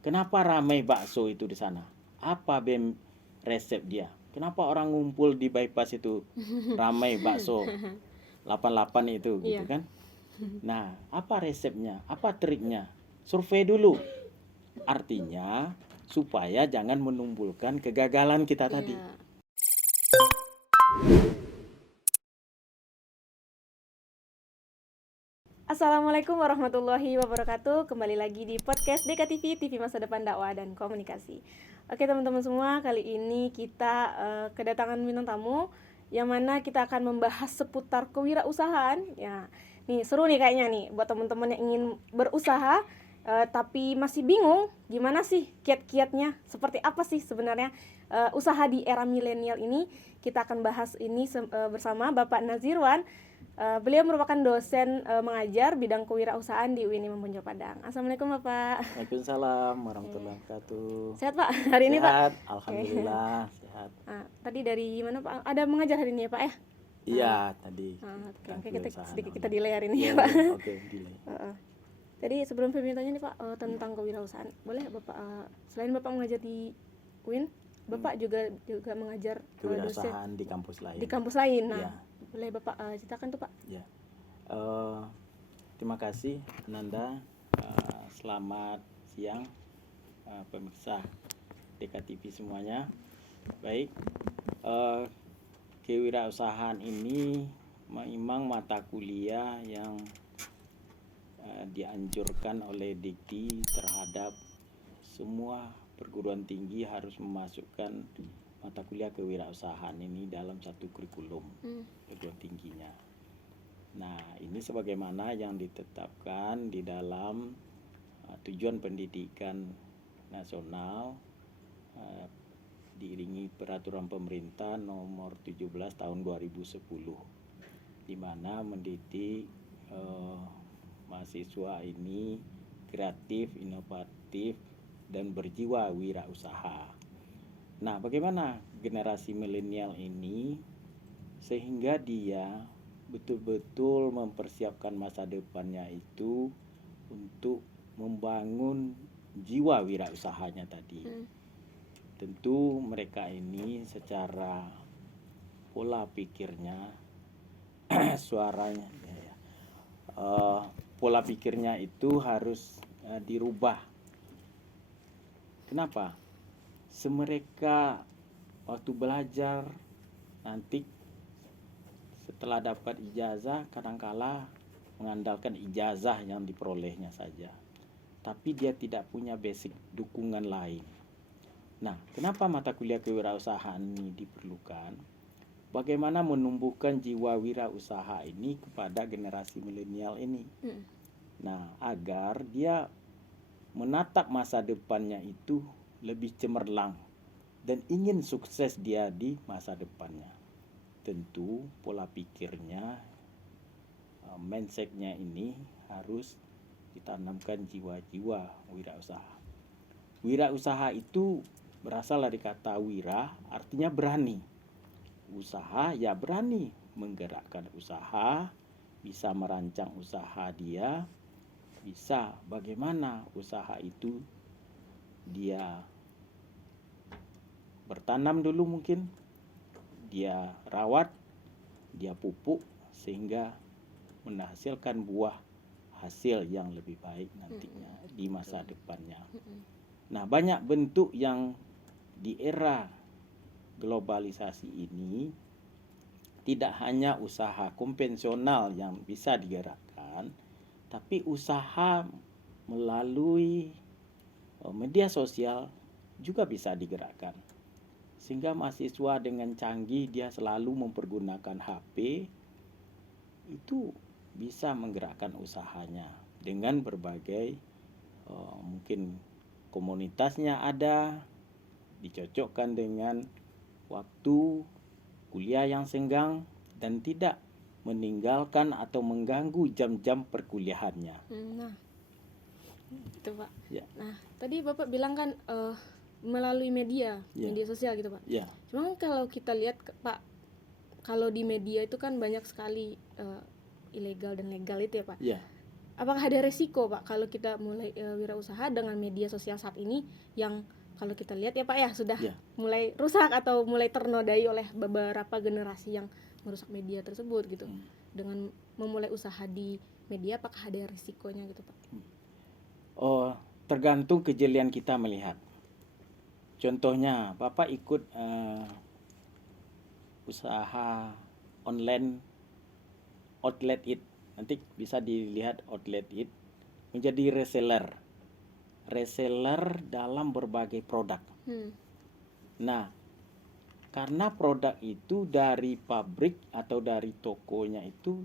Kenapa ramai bakso itu di sana? Apa resep dia? Kenapa orang ngumpul di bypass itu ramai bakso 88 itu gitu Iya. kan? Nah, apa resepnya? Apa triknya? Survei dulu. Artinya supaya jangan menumbuhkan kegagalan kita tadi. Iya. Assalamualaikum warahmatullahi wabarakatuh. Kembali lagi di podcast DKTV, TV Masa Depan Dakwah dan Komunikasi. Oke teman-teman semua, kali ini kita kedatangan bintang tamu yang mana kita akan membahas seputar kewirausahaan. Ya, nih seru nih kayaknya nih buat teman-teman yang ingin berusaha tapi masih bingung gimana sih kiat-kiatnya, seperti apa sih sebenarnya usaha di era milenial ini. Kita akan bahas ini bersama Bapak Nazirwan. Beliau merupakan dosen mengajar bidang kewirausahaan di UIN Imam Bonjol Padang. Assalamualaikum Bapak. Waalaikumsalam warahmatullahi wabarakatuh. Sehat Pak hari ini Pak? Sehat, alhamdulillah sehat. Tadi dari mana Pak? Ada mengajar hari ini ya Pak ya? Iya, tadi. Oke, kita sedikit kita delay hari ini ya Iya, Pak. Oke, delay. Tadi sebelum saya tanya nih Pak tentang kewirausahaan, boleh Bapak selain Bapak mengajar di UIN, Bapak juga mengajar dosen Kewirausahaan di kampus lain. di kampus lain. Nah, Ya. boleh Bapak ceritakan tuh Pak? Ya. Terima kasih Ananda. Selamat siang pemirsa DKTV semuanya. Baik. Kewirausahaan ini memang mata kuliah yang dianjurkan oleh Dikti terhadap semua perguruan tinggi harus memasukkan mata kuliah kewirausahaan ini dalam satu kurikulum perguruan tingginya. Nah, ini sebagaimana yang ditetapkan di dalam tujuan pendidikan nasional diiringi peraturan pemerintah nomor 17 tahun 2010 di mana mendidik mahasiswa ini kreatif, inovatif, dan berjiwa wirausaha. Nah, bagaimana generasi milenial ini sehingga dia betul-betul mempersiapkan masa depannya itu untuk membangun jiwa wirausahanya tadi. Tentu mereka ini secara pola pikirnya suaranya pola pikirnya itu harus dirubah. Kenapa? Semereka waktu belajar nanti setelah dapat ijazah kadangkala mengandalkan ijazah yang diperolehnya saja, tapi dia tidak punya basic dukungan lain. Nah, kenapa mata kuliah kewirausahaan ini diperlukan? Bagaimana menumbuhkan jiwa wirausaha ini kepada generasi milenial ini? Nah, agar dia menatap masa depannya itu lebih cemerlang dan ingin sukses dia di masa depannya. Tentu pola pikirnya, mindsetnya ini harus ditanamkan jiwa-jiwa wirausaha. Wirausaha itu berasal dari kata wira, artinya berani. Usaha ya berani menggerakkan usaha, bisa merancang usaha dia, bisa bagaimana usaha itu dia bertanam dulu mungkin, dia rawat, dia pupuk sehingga menghasilkan buah hasil yang lebih baik nantinya di masa depannya. Nah, banyak bentuk yang di era globalisasi ini tidak hanya usaha konvensional yang bisa digerakkan, tapi usaha melalui media sosial juga bisa digerakkan. Sehingga mahasiswa dengan canggih dia selalu mempergunakan HP itu bisa menggerakkan usahanya dengan berbagai mungkin komunitasnya ada, dicocokkan dengan waktu kuliah yang senggang dan tidak meninggalkan atau mengganggu jam-jam perkuliahannya. Nah, itu Pak. Ya. Nah, tadi Bapak bilang kan melalui media sosial gitu Pak. Ya. Cuma kalau kita lihat Pak, kalau di media itu kan banyak sekali ilegal dan legal itu ya Pak. Ya. apakah ada resiko Pak kalau kita mulai wirausaha dengan media sosial saat ini yang kalau kita lihat ya Pak ya sudah Ya. mulai rusak atau mulai ternodai oleh beberapa generasi yang merusak media tersebut gitu. Dengan memulai usaha di media apakah ada risikonya gitu Pak? Oh, tergantung kejelian kita melihat. Contohnya, Bapak ikut usaha online outlet it. Nanti bisa dilihat outlet it menjadi reseller. Reseller dalam berbagai produk. Nah, karena produk itu dari pabrik atau dari tokonya itu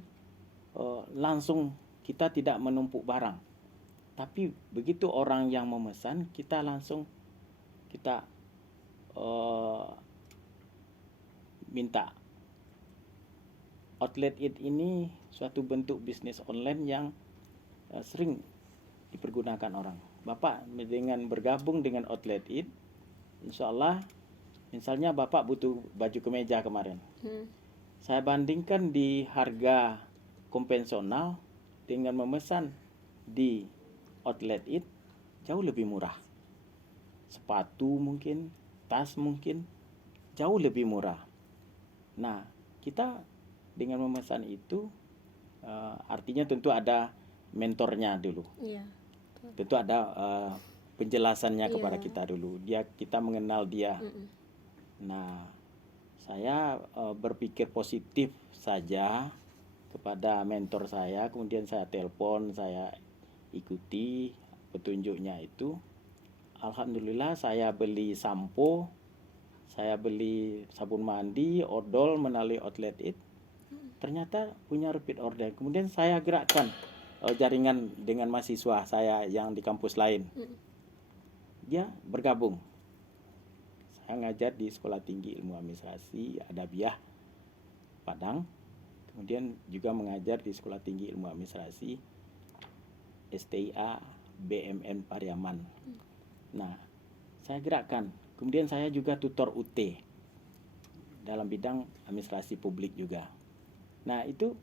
langsung kita tidak menumpuk barang. Tapi begitu orang yang memesan, kita langsung kita minta. Outlet it ini suatu bentuk bisnis online yang sering dipergunakan orang. Bapak dengan bergabung dengan outlet it, insya Allah, misalnya Bapak butuh baju kemeja kemarin. Saya bandingkan di harga konvensional dengan memesan di outlet it jauh lebih murah. Sepatu mungkin, tas mungkin jauh lebih murah. Nah, kita dengan memesan itu artinya tentu ada mentornya dulu. Iya. Tentu ada penjelasannya kepada kita dulu. Kita mengenal dia. Nah, saya berpikir positif saja kepada mentor saya, kemudian saya telepon, saya ikuti petunjuknya itu. Alhamdulillah saya beli sampo, saya beli sabun mandi, odol melalui outlet it. Ternyata punya repeat order. Kemudian saya gerakkan jaringan dengan mahasiswa saya yang di kampus lain. Dia bergabung. Saya ngajar di Sekolah Tinggi Ilmu Administrasi Adabiah Padang. Kemudian juga mengajar di Sekolah Tinggi Ilmu Administrasi STIA BMN Pariaman. Nah, saya gerakkan. Kemudian saya juga tutor UT dalam bidang administrasi publik juga. Nah, itu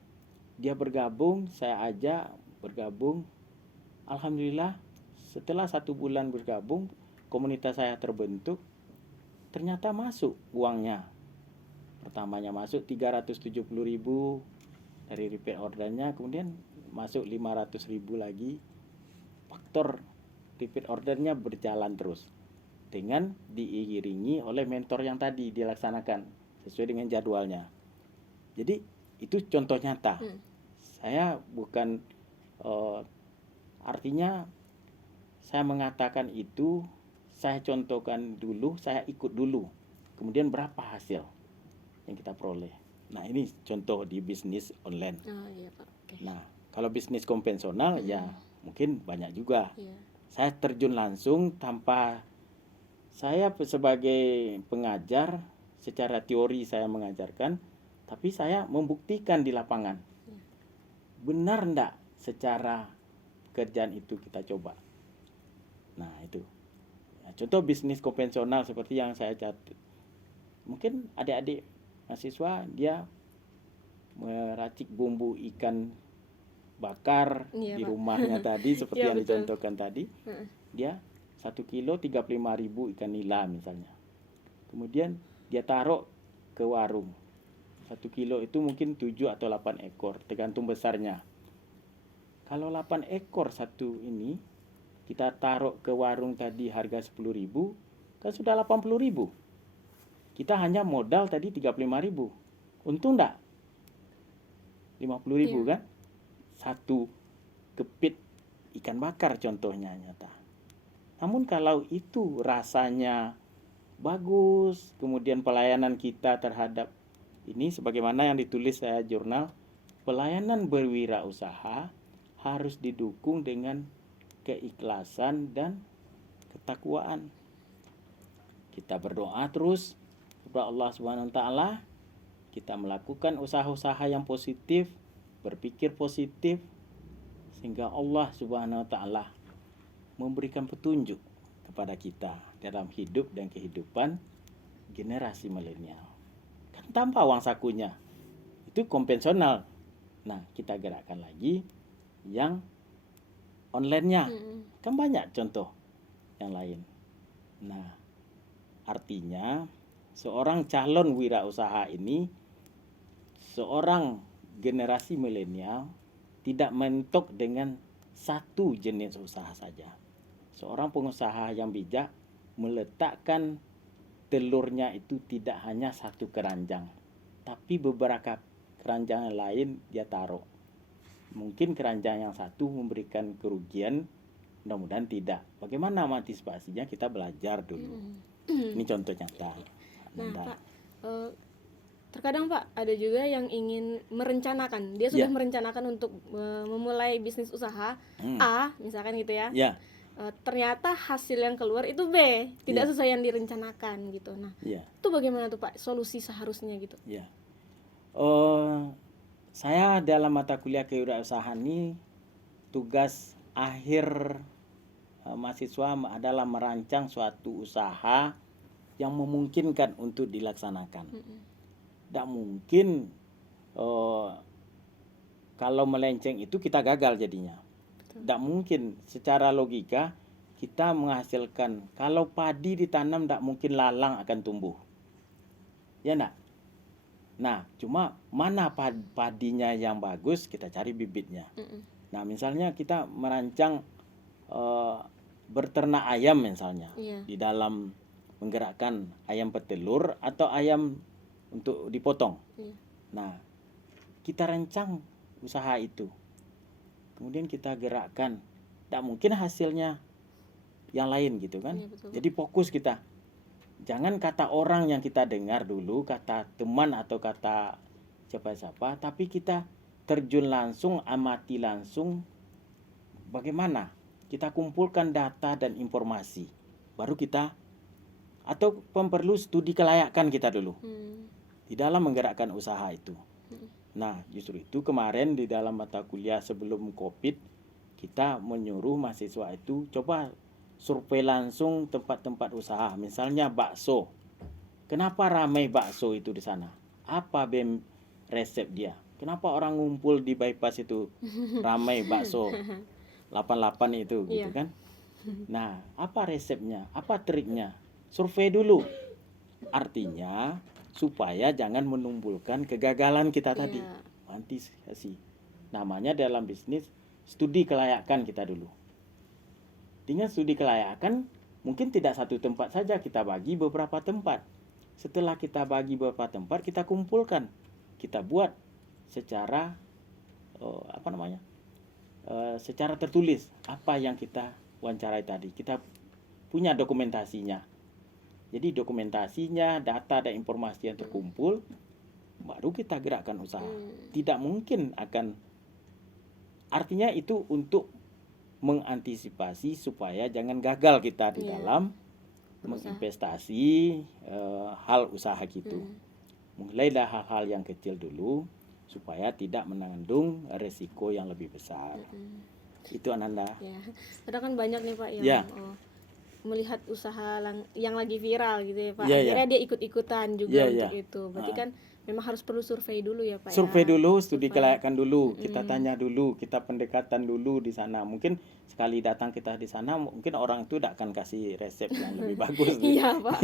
dia bergabung, saya ajak bergabung. Alhamdulillah setelah 1 bulan bergabung, komunitas saya terbentuk. Ternyata masuk uangnya. Pertamanya masuk 370.000 dari repeat ordernya, kemudian masuk 500.000 lagi. Faktor repeat ordernya berjalan terus dengan diiringi oleh mentor yang tadi dilaksanakan sesuai dengan jadwalnya. Jadi itu contoh nyata. Saya bukan artinya saya mengatakan itu, saya contohkan dulu, saya ikut dulu. Kemudian berapa hasil yang kita peroleh. Nah, ini contoh di bisnis online. Oh iya Pak. Okay. Nah, kalau bisnis konvensional ya mungkin banyak juga. Iya. Saya terjun langsung tanpa saya sebagai pengajar, secara teori saya mengajarkan, tapi saya membuktikan di lapangan. Benar enggak secara pekerjaan itu kita coba. Nah, itu. Ya, contoh bisnis konvensional seperti yang saya catat. Mungkin adik-adik mahasiswa dia meracik bumbu ikan bakar di rumahnya tadi seperti yang dicontohkan tadi. Dia 1 kilo 35.000 ikan nila misalnya. Kemudian dia taruh ke warung. 1 kilo itu mungkin 7 atau 8 ekor, tergantung besarnya. Kalau 8 ekor satu ini, kita taruh ke warung tadi harga 10.000, kan sudah 80.000. Kita hanya modal tadi 35.000. Untung enggak? 50.000 kan? Satu kepit ikan bakar contohnya nyata. Namun kalau itu rasanya bagus, kemudian pelayanan kita terhadap ini sebagaimana yang ditulis saya jurnal, pelayanan berwirausaha harus didukung dengan keikhlasan dan ketakwaan. Kita berdoa terus kepada Allah Subhanahu wa taala, kita melakukan usaha-usaha yang positif, berpikir positif sehingga Allah Subhanahu wa taala memberikan petunjuk kepada kita dalam hidup dan kehidupan generasi milenial. Kan tanpa uang sakunya. Itu konvensional. Nah, kita gerakkan lagi yang online-nya. Kan banyak contoh yang lain. Nah, artinya seorang calon wirausaha ini, seorang generasi milenial tidak mentok dengan satu jenis usaha saja. Seorang pengusaha yang bijak meletakkan telurnya itu tidak hanya satu keranjang, tapi beberapa keranjang lain dia taruh. Mungkin keranjang yang satu memberikan kerugian, mudah-mudahan tidak. Bagaimana mengantisipasinya, kita belajar dulu. Ini contoh nyata. Nah, Pak, terkadang Pak ada juga yang ingin merencanakan. Dia sudah merencanakan untuk memulai bisnis usaha A, misalkan gitu ya. Ternyata hasil yang keluar itu B, tidak sesuai yang direncanakan gitu. Nah, itu bagaimana tuh Pak solusi seharusnya gitu? Saya dalam mata kuliah kewirausahaan ini, tugas akhir mahasiswa adalah merancang suatu usaha yang memungkinkan untuk dilaksanakan. Tidak mungkin kalau melenceng itu kita gagal jadinya. Tidak mungkin. Secara logika kita menghasilkan, kalau padi ditanam tidak mungkin lalang akan tumbuh, ya enggak? Nah, cuma mana padinya yang bagus, kita cari bibitnya. Nah, misalnya kita merancang berternak ayam misalnya, di dalam menggerakkan ayam petelur atau ayam untuk dipotong. Nah, kita rancang usaha itu, kemudian kita gerakkan. Tidak mungkin hasilnya yang lain gitu kan. Jadi fokus kita. Jangan kata orang yang kita dengar dulu, kata teman atau kata siapa-siapa, tapi kita terjun langsung, amati langsung bagaimana kita kumpulkan data dan informasi. Baru kita, atau perlu studi kelayakan kita dulu di dalam menggerakkan usaha itu. Nah, justru itu kemarin di dalam mata kuliah sebelum COVID, kita menyuruh mahasiswa itu coba survei langsung tempat-tempat usaha, misalnya bakso. Kenapa ramai bakso itu di sana? Apa resep dia? Kenapa orang ngumpul di bypass itu ramai bakso 88 itu gitu kan? Nah, apa resepnya? Apa triknya? Survei dulu. Artinya supaya jangan menumbuhkan kegagalan kita tadi. Antisipasi. Namanya dalam bisnis studi kelayakan kita dulu. Dengan studi kelayakan, mungkin tidak satu tempat saja, kita bagi beberapa tempat. Setelah kita bagi beberapa tempat, kita kumpulkan, kita buat secara secara tertulis apa yang kita wawancarai tadi. Kita punya dokumentasinya. Jadi dokumentasinya, data dan informasi yang terkumpul, baru kita gerakkan usaha. Tidak mungkin akan, artinya itu untuk mengantisipasi supaya jangan gagal kita di dalam menginvestasi hal usaha gitu. Mulailah hal-hal yang kecil dulu supaya tidak mengandung resiko yang lebih besar. Itu Ananda. Kadang kan banyak nih Pak yang melihat usaha yang lagi viral gitu ya Pak. Akhirnya dia ikut-ikutan juga untuk itu. Berarti kan memang harus perlu survei dulu ya Pak. Survei dulu, studi kelayakan dulu, kita tanya dulu, kita pendekatan dulu di sana. Mungkin sekali datang kita di sana, mungkin orang itu tidak akan kasih resep yang lebih bagus. Iya Pak.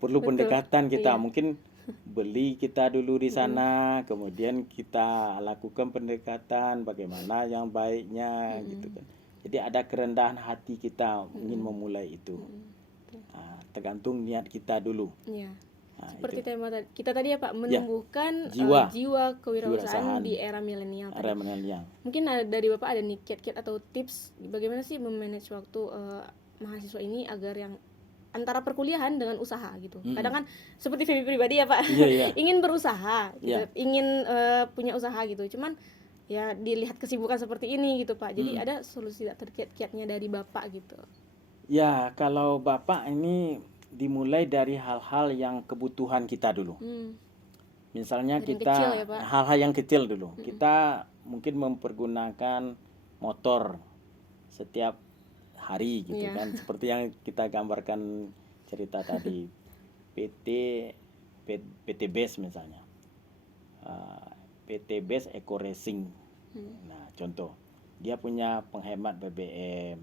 Perlu pendekatan kita, mungkin beli kita dulu di sana, kemudian kita lakukan pendekatan bagaimana yang baiknya gitu kan. Jadi ada kerendahan hati kita ingin memulai itu. Tergantung niat kita dulu. Seperti tema kita tadi ya Pak, menumbuhkan jiwa kewirausahaan di era milenial. Mungkin dari Bapak ada nih kiat-kiat atau tips bagaimana sih memanage waktu mahasiswa ini agar yang antara perkuliahan dengan usaha gitu. Kadang kan seperti Feby pribadi ya Pak, ingin berusaha, gitu, ingin punya usaha gitu. Cuman ya dilihat kesibukan seperti ini gitu Pak. Jadi ada solusi kiat-kiatnya dari Bapak gitu. Ya, kalau Bapak ini dimulai dari hal-hal yang kebutuhan kita dulu. Misalnya dari kita hal-hal yang kecil dulu. Kita mungkin mempergunakan motor setiap hari gitu kan. Seperti yang kita gambarkan cerita tadi. PT Base misalnya. PT Base Eco Racing. Nah, contoh. Dia punya penghemat BBM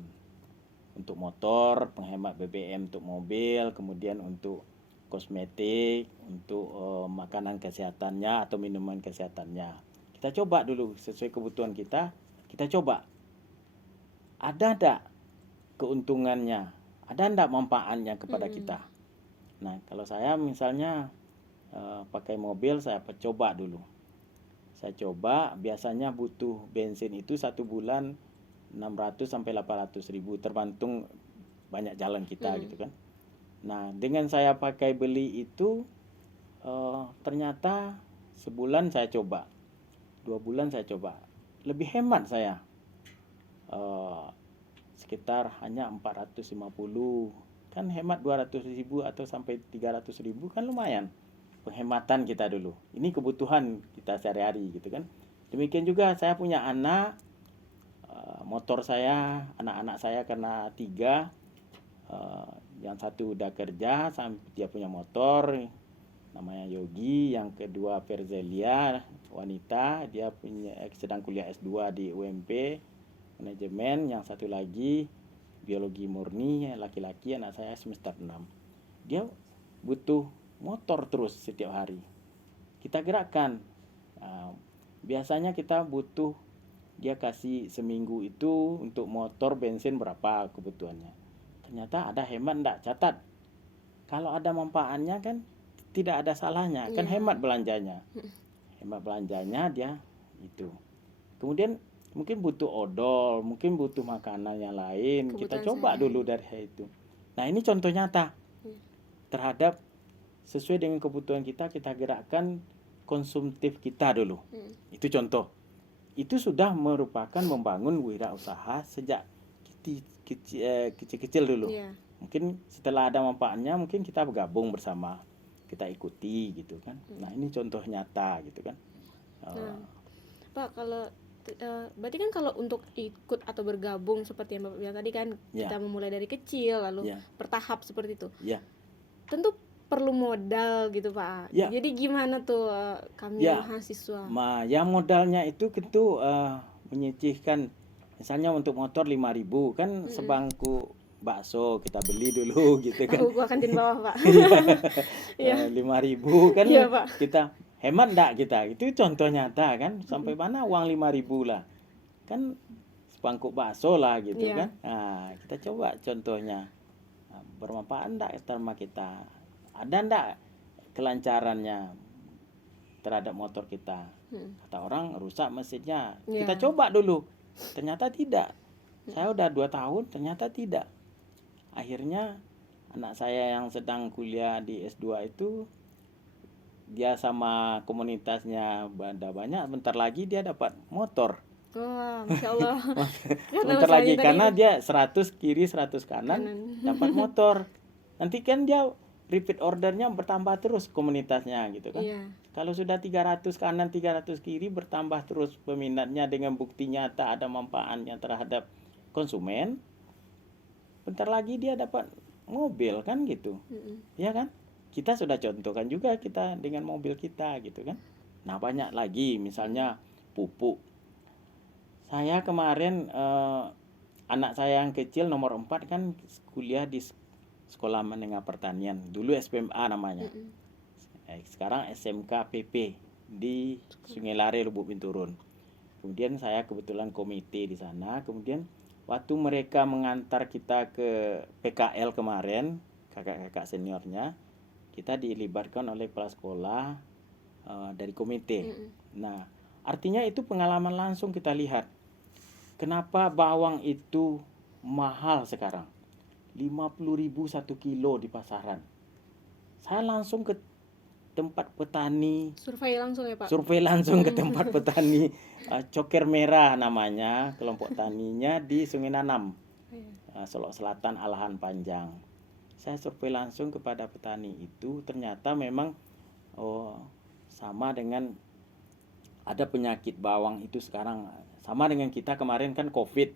untuk motor, penghemat BBM untuk mobil, kemudian untuk kosmetik, untuk makanan kesehatannya atau minuman kesehatannya. Kita coba dulu sesuai kebutuhan kita coba. Ada enggak keuntungannya? Ada enggak manfaatnya kepada kita? Nah, kalau saya misalnya pakai mobil, saya coba dulu. Saya coba, biasanya butuh bensin itu 1 bulan 600 sampai 800 ribu, tergantung banyak jalan kita gitu kan. Nah, dengan saya pakai beli itu ternyata sebulan saya coba, 2 bulan saya coba, lebih hemat saya. Sekitar hanya 450, kan hemat 200 ribu atau sampai 300 ribu, kan lumayan penghematan kita dulu. Ini kebutuhan kita sehari-hari gitu kan. Demikian juga saya punya anak, motor saya, anak-anak saya karena 3, yang satu udah kerja, dia punya motor namanya Yogi, yang kedua Verzelia, wanita, dia sedang kuliah S2 di UMP manajemen, yang satu lagi biologi murni, laki-laki, anak saya semester 6. Dia butuh motor terus setiap hari. Kita gerakkan. Biasanya kita butuh, dia kasih seminggu itu untuk motor bensin berapa kebutuhannya. Ternyata ada hemat enggak? Catat. Kalau ada manfaatnya kan tidak ada salahnya, kan hemat belanjanya. Hemat belanjanya dia itu. Kemudian mungkin butuh odol, mungkin butuh makanan yang lain. Kita coba dulu dari itu. Nah, ini contoh nyata terhadap sesuai dengan kebutuhan kita gerakkan konsumtif kita dulu. Itu contoh. Itu sudah merupakan membangun wirausaha sejak kecil-kecil dulu. Mungkin setelah ada manfaatnya, mungkin kita bergabung bersama, kita ikuti gitu kan. Nah, ini contoh nyata gitu kan. Pak, kalau berarti kan kalau untuk ikut atau bergabung seperti yang Bapak bilang tadi kan, kita memulai dari kecil lalu bertahap seperti itu. Tentu perlu modal gitu Pak. Jadi gimana tuh kami mahasiswa? Yang modalnya itu tentu menyisihkan, misalnya untuk motor 5.000 kan, sebangku bakso kita beli dulu gitu kan. Gua kantin bawah Pak. 5.000 kan, kita hemat enggak kita? Itu contoh nyata kan. Sampai mana uang 5.000 lah, kan sebangku bakso lah gitu kan. Nah, kita coba contohnya, bermanfaat enggak sama kita? Ada enggak kelancarannya terhadap motor kita? Kata orang rusak mesinnya, kita coba dulu, ternyata tidak. Saya udah 2 tahun, ternyata tidak. Akhirnya anak saya yang sedang kuliah di S2 itu, dia sama komunitasnya banyak, bentar lagi dia dapat motor. Wah, Masya Allah. Bentar lagi, karena dia 100 kiri 100 kanan dapat motor. Nanti kan dia repeat ordernya bertambah terus komunitasnya gitu kan. Kalau sudah 300 kanan 300 kiri, bertambah terus peminatnya dengan bukti nyata ada manfaatnya terhadap konsumen. Bentar lagi dia dapat mobil kan gitu. Ya kan? Kita sudah contohkan juga kita dengan mobil kita gitu kan. Nah, banyak lagi misalnya pupuk. Saya kemarin anak saya yang kecil nomor 4 kan kuliah di Sekolah Menengah Pertanian. Dulu SPMA namanya. Sekarang SMK PP di Sungai Lare, Lubuk Binturun. Kemudian saya kebetulan komite di sana. Kemudian waktu mereka mengantar kita ke PKL kemarin, kakak-kakak seniornya, kita dilibatkan oleh kepala sekolah dari komite. Nah, artinya itu pengalaman langsung kita lihat. Kenapa bawang itu mahal sekarang? 50.000 1 kilo di pasaran. Saya langsung ke tempat petani. Survei langsung ya Pak? Survei langsung ke tempat petani. Coker Merah namanya, kelompok taninya di Sungai Nanam, Solok Selatan, Alahan Panjang. Saya survei langsung kepada petani itu, ternyata memang sama dengan ada penyakit bawang itu sekarang. Sama dengan kita kemarin kan COVID.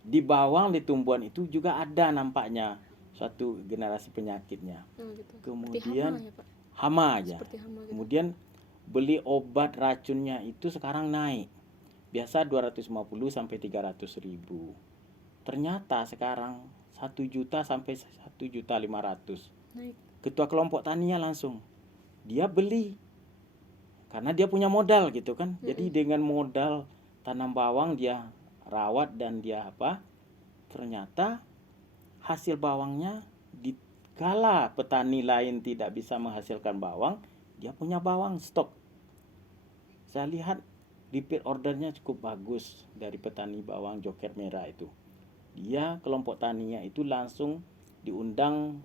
Di bawang, di tumbuhan itu juga ada nampaknya suatu generasi penyakitnya. Gitu. Kemudian hama, ya, Pak? Hama aja. Seperti hama gitu. Kemudian beli obat racunnya itu sekarang naik. biasa 250 sampai 300 ribu. Ternyata sekarang 1 juta sampai 1.500.000. Naik. Ketua kelompok taninya langsung dia beli karena dia punya modal gitu kan. Jadi dengan modal tanam bawang dia rawat dan dia ternyata hasil bawangnya dikala petani lain tidak bisa menghasilkan bawang, dia punya bawang stok. Saya lihat repeat ordernya cukup bagus dari petani bawang Joker Merah itu. Dia kelompok taninya itu langsung diundang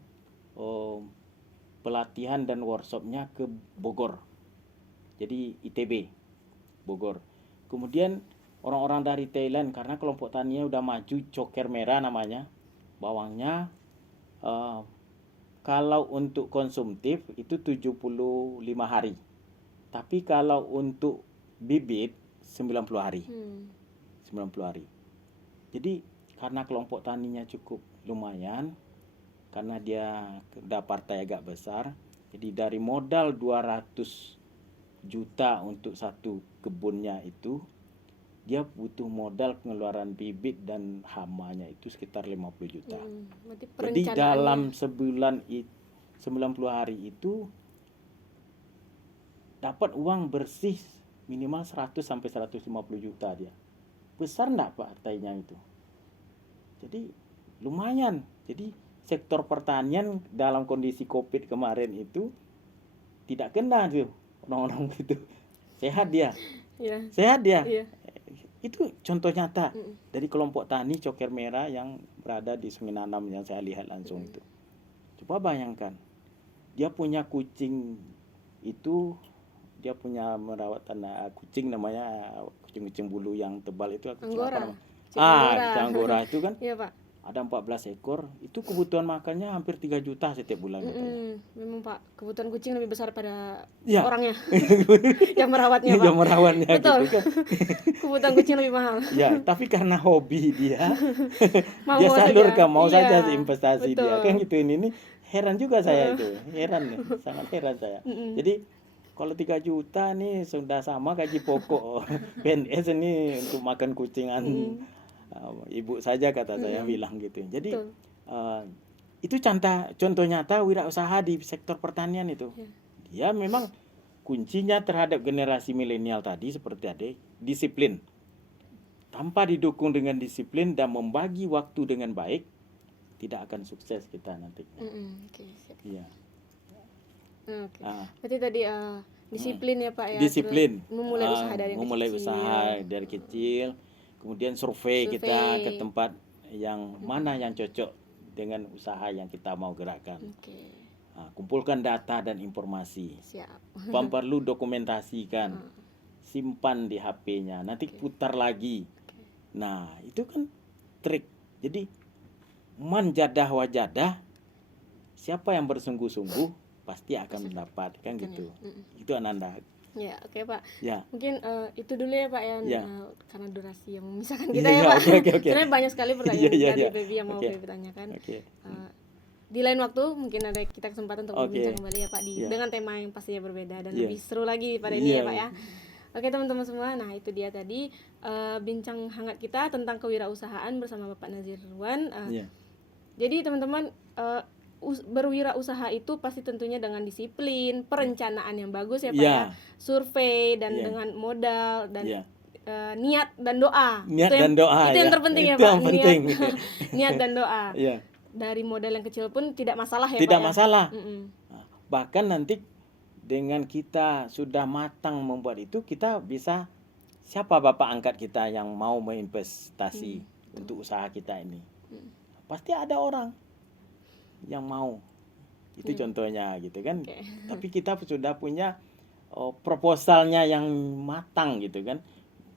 pelatihan dan workshopnya ke Bogor. Jadi ITB Bogor. Kemudian orang-orang dari Thailand, karena kelompok taninya udah maju, Joker Merah namanya, bawangnya kalau untuk konsumtif itu 75 hari. Tapi kalau untuk bibit 90 hari. 90 hari. Jadi karena kelompok taninya cukup lumayan, karena dia udah partai agak besar, jadi dari modal 200 juta untuk satu kebunnya itu, dia butuh modal pengeluaran bibit dan hamanya itu sekitar 50 juta. Jadi dalam sebulan 90 hari itu dapat uang bersih minimal 100 sampai 150 juta dia. Besar enggak partainya itu? Jadi lumayan. Jadi sektor pertanian dalam kondisi Covid kemarin itu tidak kena tuh orang-orang itu. Sehat dia. Yeah. Sehat dia. Yeah. Itu contoh nyata dari kelompok tani Joker Merah yang berada di Sungai Nanam yang saya lihat langsung itu. Coba bayangkan. Dia punya kucing itu, dia punya merawat kucing namanya kucing-kucing bulu yang tebal itu. Anggora. Anggora itu kan. Iya, Pak. Ada 14 ekor, itu kebutuhan makannya hampir 3 juta setiap bulan. Memang Pak, kebutuhan kucing lebih besar pada ya. Orangnya yang merawatnya, Pak. Yang merawatnya. Betul. Gitu kan. Kebutuhan kucing lebih mahal. Ya, tapi karena hobi dia, dia salurkan, mau saja iya, investasi betul. dia. Kan gitu ini heran juga saya itu, sangat heran saya. Jadi kalau 3 juta nih sudah sama gaji pokok PNS ini untuk makan kucingan. Ibu saja kata saya bilang gitu. Jadi itu contoh nyata wirausaha di sektor pertanian itu. Dia memang kuncinya terhadap generasi milenial tadi seperti tadi, disiplin. Tanpa didukung dengan disiplin dan membagi waktu dengan baik, tidak akan sukses kita nanti. Iya. Berarti tadi disiplin ya Pak ya. Disiplin. Memulai usaha dari usaha dari kecil. Kemudian survei kita ke tempat yang mana yang cocok dengan usaha yang kita mau gerakkan. Kumpulkan data dan informasi. Siap. Perlu dokumentasikan. Simpan di HP-nya. Nanti putar lagi. Nah, itu kan trik. Jadi manjadah wajadah, siapa yang bersungguh-sungguh pasti akan mendapat, kan gitu. Itu Ananda. Ya, oke Pak. Ya. Mungkin itu dulu ya Pak ya, karena durasi yang memisahkan kita ya, ya Pak. Okay. Sebenarnya banyak sekali pertanyaan dari Baby yang mau Baby tanyakan. Di lain waktu mungkin ada kita kesempatan untuk berbincang kembali ya Pak dengan tema yang pastinya berbeda dan lebih seru lagi pada ini ya Pak ya. Oke teman-teman semua, nah itu dia tadi bincang hangat kita tentang kewirausahaan bersama Bapak Nazirwan. Jadi teman-teman, berwirausaha itu pasti tentunya dengan disiplin, perencanaan yang bagus ya Pak ya, survei dan dengan modal dan niat dan doa. Itu yang terpenting ya Pak. Niat dan doa. Dari modal yang kecil pun tidak masalah ya Pak. Tidak masalah. Bahkan nanti dengan kita sudah matang membuat itu, kita bisa, siapa bapak angkat kita yang mau menginvestasi untuk usaha kita ini? Pasti ada orang yang mau. Itu contohnya gitu kan. Tapi kita sudah punya proposalnya yang matang gitu kan.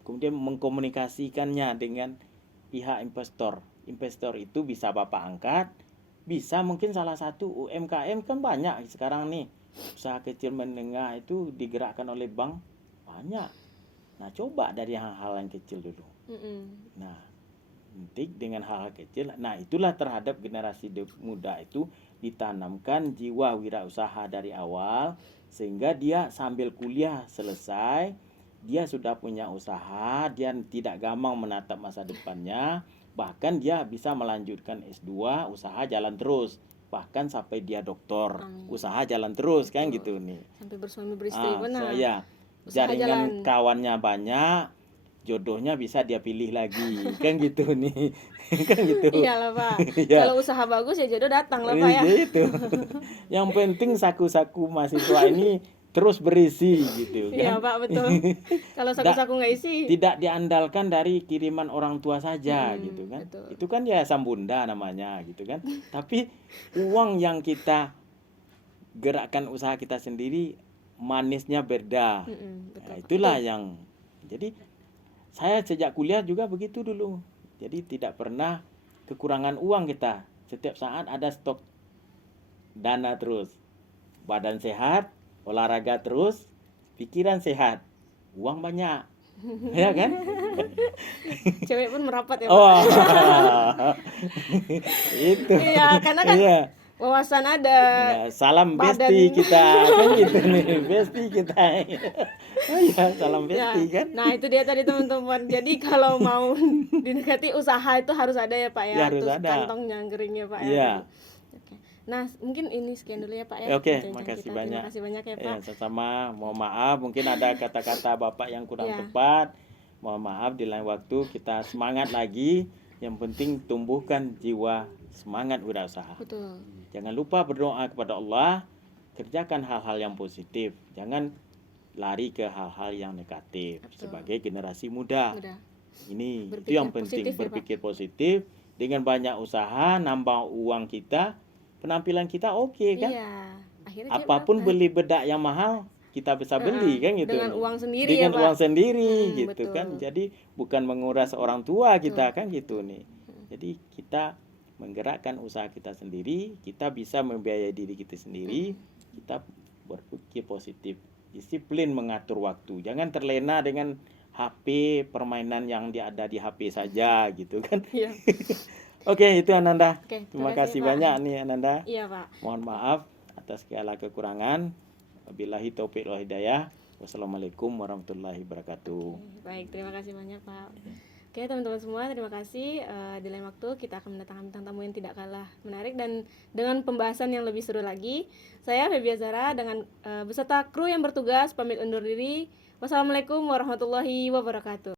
Kemudian mengkomunikasikannya dengan pihak investor. Investor itu bisa bapak angkat, bisa mungkin salah satu UMKM kan banyak sekarang nih. Usaha kecil menengah itu digerakkan oleh bank banyak. Nah, coba dari hal-hal yang kecil dulu. Nah, nanti dengan hal-hal kecil, nah itulah terhadap generasi muda itu ditanamkan jiwa wirausaha dari awal, sehingga dia sambil kuliah selesai, dia sudah punya usaha, dia tidak gampang menatap masa depannya, bahkan dia bisa melanjutkan S2, usaha jalan terus, bahkan sampai dia doktor, Amin. usaha jalan terus kan Betul. gitu nih. Sampai bersuami beristri pun Ya, usaha jaringan jalan. kawannya banyak, jodohnya bisa dia pilih lagi kan gitu nih. Kan gitu. Iyalah Pak. Ya. Kalau usaha bagus ya jodoh datang lah Pak ya. Itu. Yang penting saku-saku mahasiswa ini terus berisi gitu kan. Iya Pak, betul. Kalau saku-saku nggak isi. Tidak diandalkan dari kiriman orang tua saja gitu kan. Betul. Itu kan yayasan bunda namanya gitu kan. Tapi uang yang kita gerakkan usaha kita sendiri manisnya beda. Betul. Nah, itulah yang jadi saya sejak kuliah juga begitu dulu. Jadi tidak pernah kekurangan uang kita. Setiap saat ada stok dana terus. Badan sehat, olahraga terus, pikiran sehat, uang banyak. Ya kan? Cewek pun merapat ya Pak. Oh. Itu. Iya, karena kan Iya. wawasan ada. Ya, salam badan. besti kita kan gitu nih, besti kita. Oh ya, salam Ya, besti kan. nah itu dia tadi teman-teman. Jadi kalau mau didekati usaha itu harus ada ya Pak ya, Ya, harus terus ada. kantong nyangkering ya Pak ya. Iya. Oke. Nah mungkin ini sekian dulu ya Pak ya. Oke, bincang-bincang makasih kita. banyak. Terima kasih banyak ya Ya, Pak. sama-sama. Mohon maaf, mungkin ada kata-kata Bapak yang kurang Ya. tepat. Mohon maaf, di lain waktu kita semangat lagi. Yang penting tumbuhkan jiwa semangat wirausaha. Betul. Jangan lupa berdoa kepada Allah, kerjakan hal-hal yang positif. Jangan lari ke hal-hal yang negatif. Betul. Sebagai generasi muda. Udah. Ini Berpikir itu yang penting, positif ya, Pak. berpikir positif. Dengan banyak usaha, nambah uang kita, penampilan kita oke kan? Iya. Akhirnya Apapun beli bedak yang mahal kita bisa beli kan gitu. dengan uang sendiri Dengan ya, Pak. uang sendiri gitu betul. kan. Jadi bukan menguras orang tua kita kan gitu nih. Jadi kita menggerakkan usaha kita sendiri, kita bisa membiayai diri kita sendiri, kita berpikir positif, disiplin mengatur waktu. Jangan terlena dengan HP, permainan yang ada di HP saja gitu kan. Iya. Oke, itu Ananda. Oke, Terima kasih Pak. banyak nih Ananda. Iya, Pak. Mohon maaf atas segala kekurangan. Wabillahi taufiq wal hidayah. Wassalamualaikum warahmatullahi wabarakatuh. Baik, terima kasih banyak Pak. Oke teman-teman semua, terima kasih. Di lain waktu kita akan mendatangkan bintang tamu yang tidak kalah menarik dan dengan pembahasan yang lebih seru lagi. Saya Feby Azhara dengan beserta kru yang bertugas pamit undur diri. Wassalamualaikum warahmatullahi wabarakatuh.